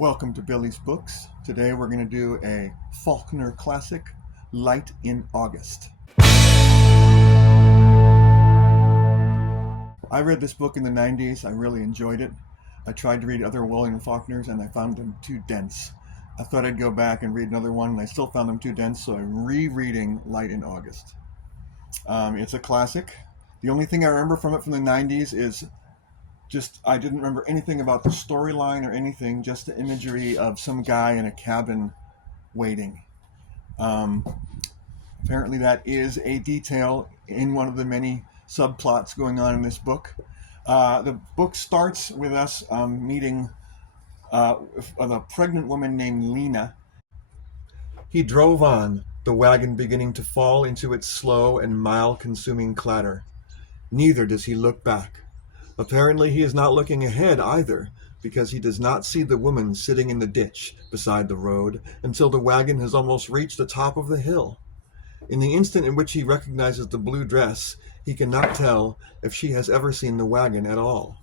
Welcome to Billy's Books. Today we're going to do a Faulkner classic, Light in August. I read this book in the 90s. I really enjoyed it. I tried to read other William Faulkners and I found them too dense. I thought I'd go back and read another one and I still found them too dense, so I'm rereading Light in August. It's a classic. The only thing I remember from it from the 90s is just I didn't remember anything about the storyline or anything, just the imagery of some guy in a cabin waiting. Um, Apparently, that is a detail in one of the many subplots going on in this book. The book starts with us meeting a pregnant woman named Lena. He drove on, the wagon beginning to fall into its slow and mile-consuming clatter. Neither does he look back. Apparently he is not looking ahead either, because he does not see the woman sitting in the ditch beside the road until the wagon has almost reached the top of the hill. In the instant in which he recognizes the blue dress, he cannot tell if she has ever seen the wagon at all.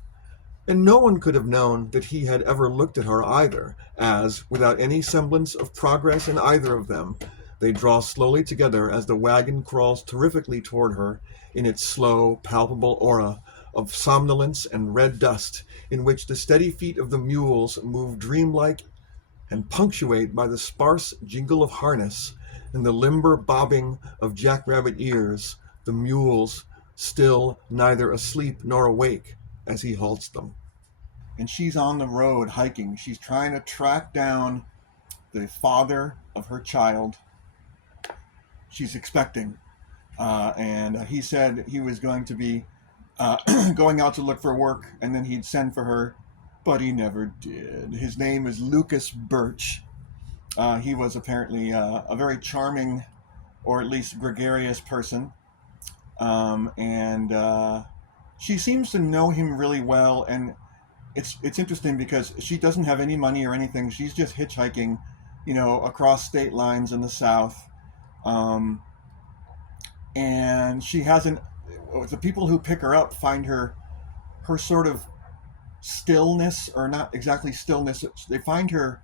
And no one could have known that he had ever looked at her either, as, without any semblance of progress in either of them, they draw slowly together as the wagon crawls terrifically toward her in its slow, palpable aura of somnolence and red dust, in which the steady feet of the mules move dreamlike and punctuate by the sparse jingle of harness and the limber bobbing of jackrabbit ears, the mules still neither asleep nor awake as he halts them. And she's on the road hiking. She's trying to track down the father of her child she's expecting. And he said he was going to be going out to look for work and then he'd send for her, but he never did. His name is Lucas Birch. He was apparently a very charming, or at least gregarious person. And she seems to know him really well, and it's interesting because she doesn't have any money or anything. She's just hitchhiking, across state lines in the South. And she hasn't. The people who pick her up find her sort of stillness, or not exactly stillness. They find her.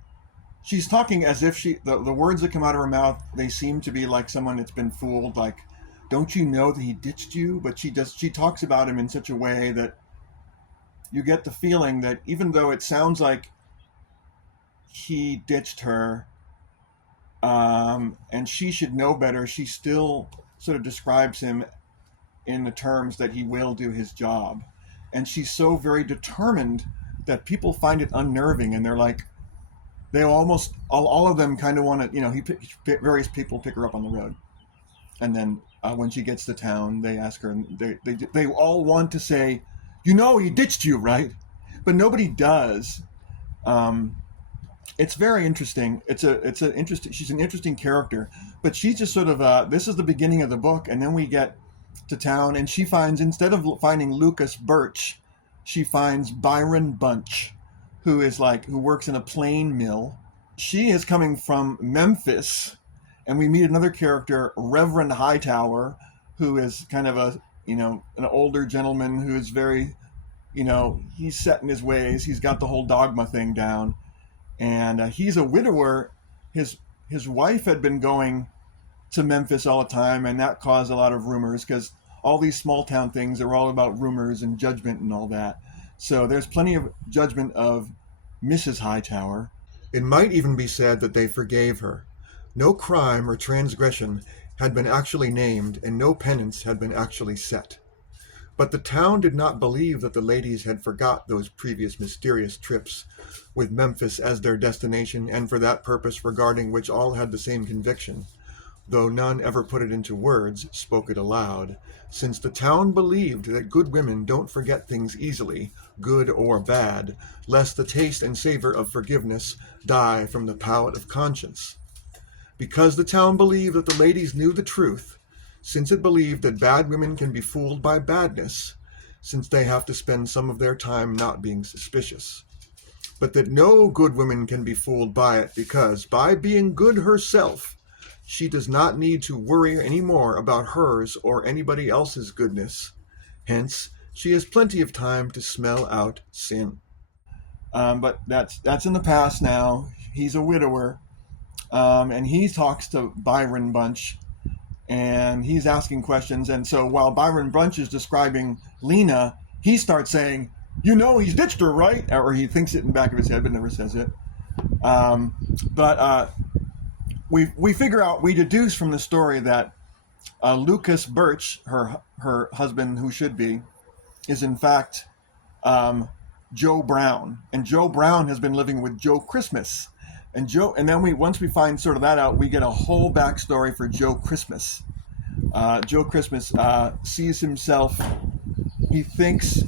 She's talking as if the words that come out of her mouth, they seem to be like someone that's been fooled. Like, don't you know that he ditched you? But she talks about him in such a way that you get the feeling that even though it sounds like he ditched her, and she should know better, she still sort of describes him in the terms that he will do his job. And she's so very determined that people find it unnerving, and they're like, they almost, all of them kind of want to, various people pick her up on the road. And then when she gets to town, they ask her, and they all want to say, he ditched you, right? But nobody does. It's very interesting. She's an interesting character, but she's just sort of, this is the beginning of the book. And then we get to town and she finds, instead of finding Lucas Birch, she finds Byron Bunch, who works in a plane mill. She is coming from Memphis, and we meet another character, Reverend Hightower, who is kind of an older gentleman who is very, he's set in his ways. He's got the whole dogma thing down, and he's a widower. His wife had been going to Memphis all the time, and that caused a lot of rumors because all these small town things are all about rumors and judgment and all that. So there's plenty of judgment of Mrs. Hightower. It might even be said that they forgave her. No crime or transgression had been actually named, and no penance had been actually set. But the town did not believe that the ladies had forgot those previous mysterious trips, with Memphis as their destination, and for that purpose regarding which all had the same conviction, though none ever put it into words, spoke it aloud, since the town believed that good women don't forget things easily, good or bad, lest the taste and savor of forgiveness die from the palate of conscience. Because the town believed that the ladies knew the truth, since it believed that bad women can be fooled by badness, since they have to spend some of their time not being suspicious. But that no good woman can be fooled by it, because by being good herself, she does not need to worry any more about hers or anybody else's goodness. Hence, she has plenty of time to smell out sin. But that's in the past now. He's a widower, and he talks to Byron Bunch, and he's asking questions. And so while Byron Bunch is describing Lena, he starts saying, "You know, he's ditched her, right?" Or he thinks it in the back of his head, but never says it. But we figure out, we deduce from the story that Lucas Birch, her husband, who should be, is in fact Joe Brown, and Joe Brown has been living with Joe Christmas, and then once we find sort of that out, we get a whole backstory for Joe Christmas. Joe Christmas sees himself. He thinks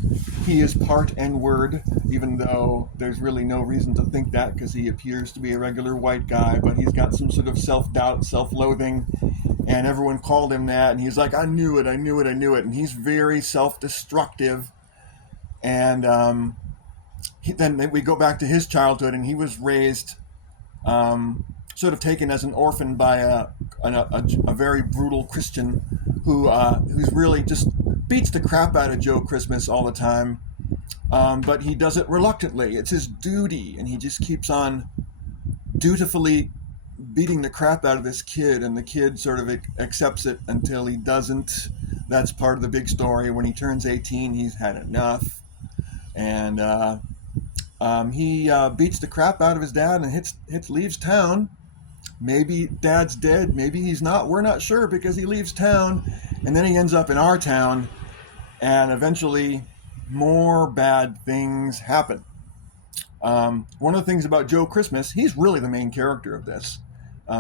he is part N-word, even though there's really no reason to think that because he appears to be a regular white guy, but he's got some sort of self-doubt, self-loathing, and everyone called him that, and he's like, I knew it, and he's very self-destructive. And then we go back to his childhood, and he was raised sort of taken as an orphan by a very brutal Christian who's really just beats the crap out of Joe Christmas all the time, but he does it reluctantly. It's his duty, and he just keeps on dutifully beating the crap out of this kid, and the kid sort of accepts it until he doesn't. That's part of the big story. When he turns 18, he's had enough, and he beats the crap out of his dad and leaves town. Maybe Dad's dead, maybe he's not, we're not sure, because he leaves town, and then he ends up in our town, and eventually more bad things happen. One of the things about Joe Christmas, he's really the main character of this,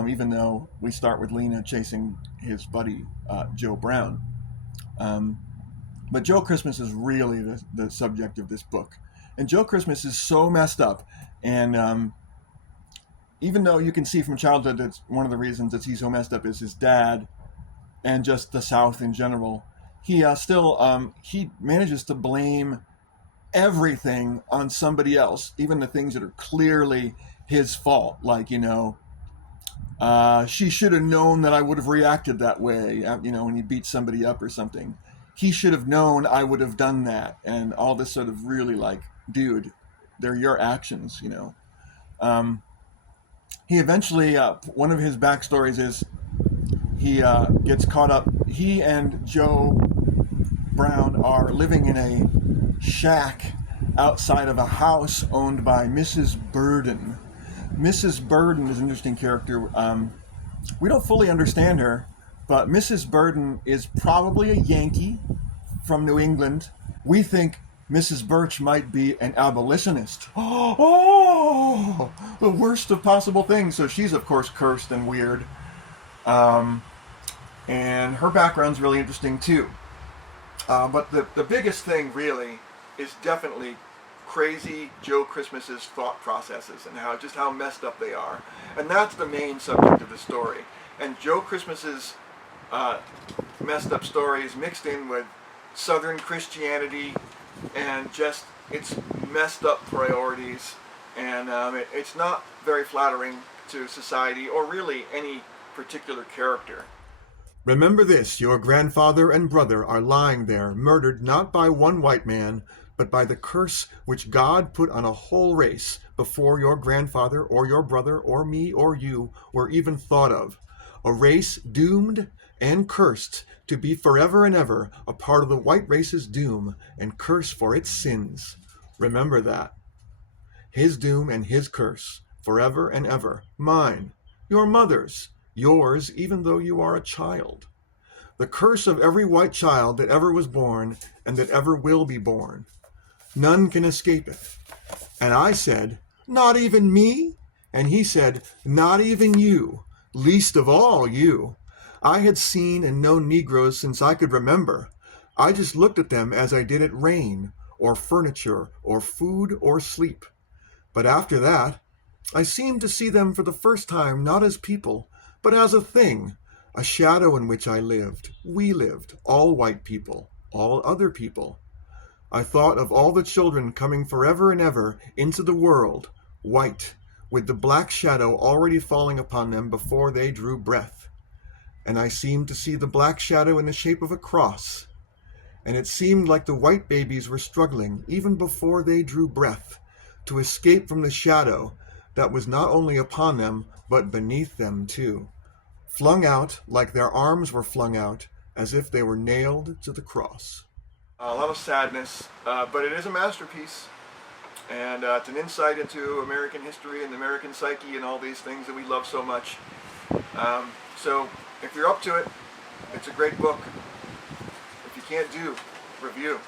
even though we start with Lena chasing his buddy Joe Brown. But Joe Christmas is really the subject of this book. And Joe Christmas is so messed up, and even though you can see from childhood that one of the reasons that he's so messed up is his dad and just the South in general, he he manages to blame everything on somebody else, even the things that are clearly his fault. Like, she should have known that I would have reacted that way, when he beats somebody up or something. He should have known I would have done that, and all this sort of really like, dude, they're your actions, He eventually, one of his backstories is he gets caught up. He and Joe Brown are living in a shack outside of a house owned by Mrs. Burden. Mrs. Burden is an interesting character. We don't fully understand her, but Mrs. Burden is probably a Yankee from New England. We think Mrs. Birch might be an abolitionist. Oh, the worst of possible things. So she's, of course, cursed and weird. And her background's really interesting, too. But the biggest thing, really, is definitely crazy Joe Christmas's thought processes and how messed up they are. And that's the main subject of the story. And Joe Christmas's messed up story is mixed in with Southern Christianity and just its messed up priorities, and it's not very flattering to society or really any particular character. Remember this, your grandfather and brother are lying there, murdered not by one white man, but by the curse which God put on a whole race before your grandfather or your brother or me or you were even thought of. A race doomed and cursed to be forever and ever a part of the white race's doom and curse for its sins. Remember that. His doom and his curse, forever and ever. Mine, your mother's, yours even though you are a child. The curse of every white child that ever was born and that ever will be born. None can escape it. And I said, not even me? And he said, not even you, least of all you. I had seen and known Negroes since I could remember. I just looked at them as I did at rain, or furniture, or food, or sleep. But after that, I seemed to see them for the first time not as people, but as a thing, a shadow in which I lived, we lived, all white people, all other people. I thought of all the children coming forever and ever into the world, white, with the black shadow already falling upon them before they drew breath. And I seemed to see the black shadow in the shape of a cross. And it seemed like the white babies were struggling, even before they drew breath, to escape from the shadow that was not only upon them, but beneath them too, flung out like their arms were flung out, as if they were nailed to the cross. A lot of sadness, but it is a masterpiece, and it's an insight into American history and the American psyche and all these things that we love so much. So if you're up to it, it's a great book. If you can't do, review.